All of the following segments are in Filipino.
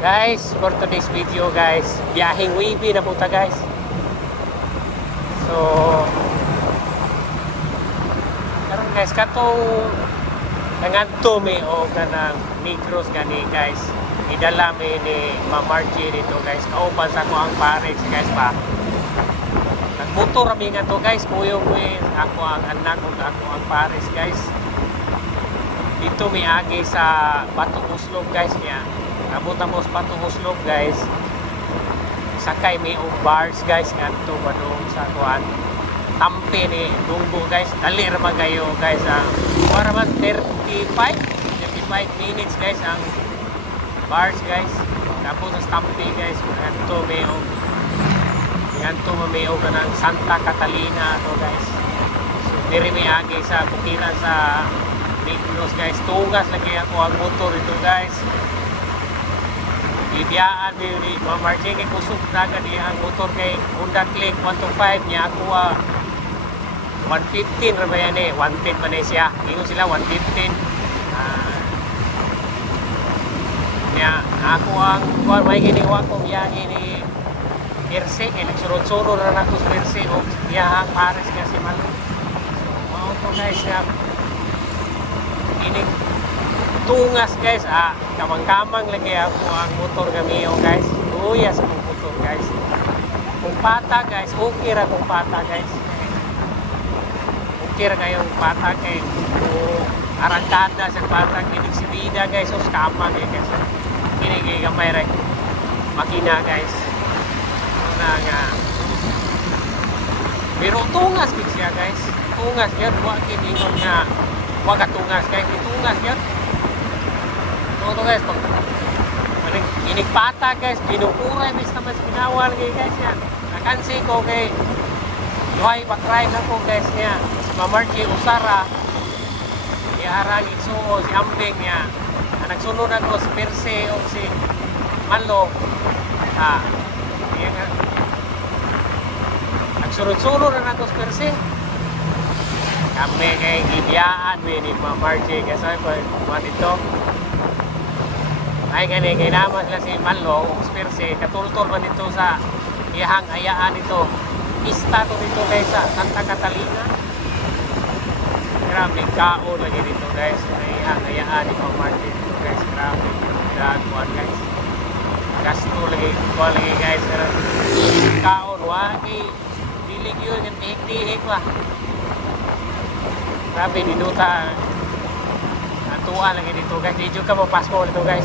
Guys, for today's video guys, biyaheng Wibi na punta guys. So karon guys, katong nangadto mi o kanang Negros gani guys. Idala mi ni Ma'am Margie dito guys. Kauban sa ko ang pares guys pa. Nagmotor mi nga to guys, kuyog mi ako ang anak ug ako ang pares guys. Dito mi agi sa Bato Uslog guys niya. Nabutan mo sa Bato Uslog guys. Sakay mi og bars guys ngadto ba doon sa kuan. Tampi ni Dunggo guys. Dali ra man kayo guys ang para man 35 minutes guys ang bars guys. Tapos sa Tampi guys ngadto mi og ngadto mi og kanang Santa Catalina to guys. So diri mi agi sa bukiran sa Negros guys. Tugas lagi ako ang motor ito guys. Ibiyaan ni Ma'am Margie kay kusog dagan niya ang motor kay Honda Click 125 niya ako 115 ra ba yan 110 man siya. Ingon sila 115. Niya ako ang kuan may giniwa ko biyahe ni Perse kay nagsurod-surod ra nako sa Perse og biyahang Paris kasi man. Mao to guys ya. Inig tungas guys kamang-kamang lagi ako ang motor kamiyo guys. Uyas ang motor guys. Kung pata guys, okay ra kung pata guys. Okay ra kayong pata kay arangkada sa pata kinig si vida guys. So kamang guys. Kinig gamay ra makina guys. Una nga pero tungas gid siya guys. Tungas gyud wa kid ingon nga wa ka tungas guys. Tungas gyud. Ito guys, pag inigpata guys, pinukuray bis naman sa pinawal guys yan. Nakansi ko kay Duhay Bakray na ko guys niya. Si Ma'am Margie Usara, iharang itsuo, si Ambing niya. Nagsunod ako si Perse o si Malo. Nagsunod-sunod na ako si Perse. Kami kay ibiyaan ni Ma'am Margie kasi ko dito. Ay gani kay naman sila si Malo o Perse katultol man dito sa iyahang ayaan ito. Pista to dito guys sa Santa Catalina. Grabe kaon lagi dito guys. Iyahang ayaan ni Ma'am Margie dito guys. Grabe dagwan guys. Gasto lagi ko lagi guys. Kaon wagi dilig yun yung tihik-tihik pa. Grabe dinuta tuwa lagi dito guys. Di ka mapasko dito guys.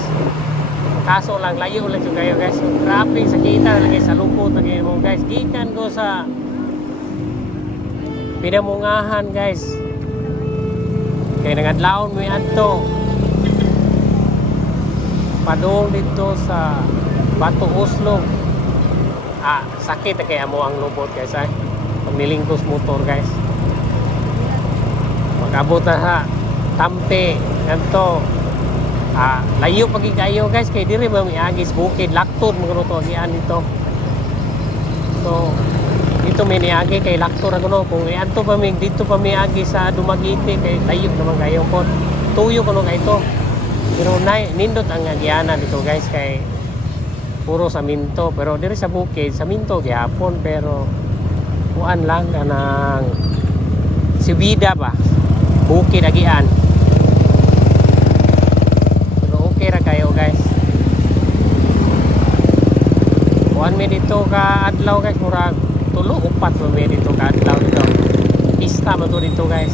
Kaso lang layo lang kayo guys. Grabe sakita lagi sa lupot lagi mo guys. Gikan ko sa pinamungahan guys. Kaya nangadlaon mo adto. Padung dito sa Bato Uslog. Sakit kaya mo ang lubot guys ay. Pag nilingkos motor guys. Magabot na sa Tampi ngadto layo pagi kayo guys kay diri ba miagis bukid laktod mo to gian dito. So dito may niagi kay laktod ako kung iadto pa mi dito pa miagi sa Dumaguete kay layo naman kayo po. Tuyo kuno kay ito. Pero nindot ang agianan dito guys kay puro saminto pero diri sa bukid saminto gyapon pero kuan lang kanang subida ba bukid agian. Kira kayo guys. Kuan mi dito ka adlaw guys murag 3-4 mi dito ka adlaw dito. Pista mo to dito guys.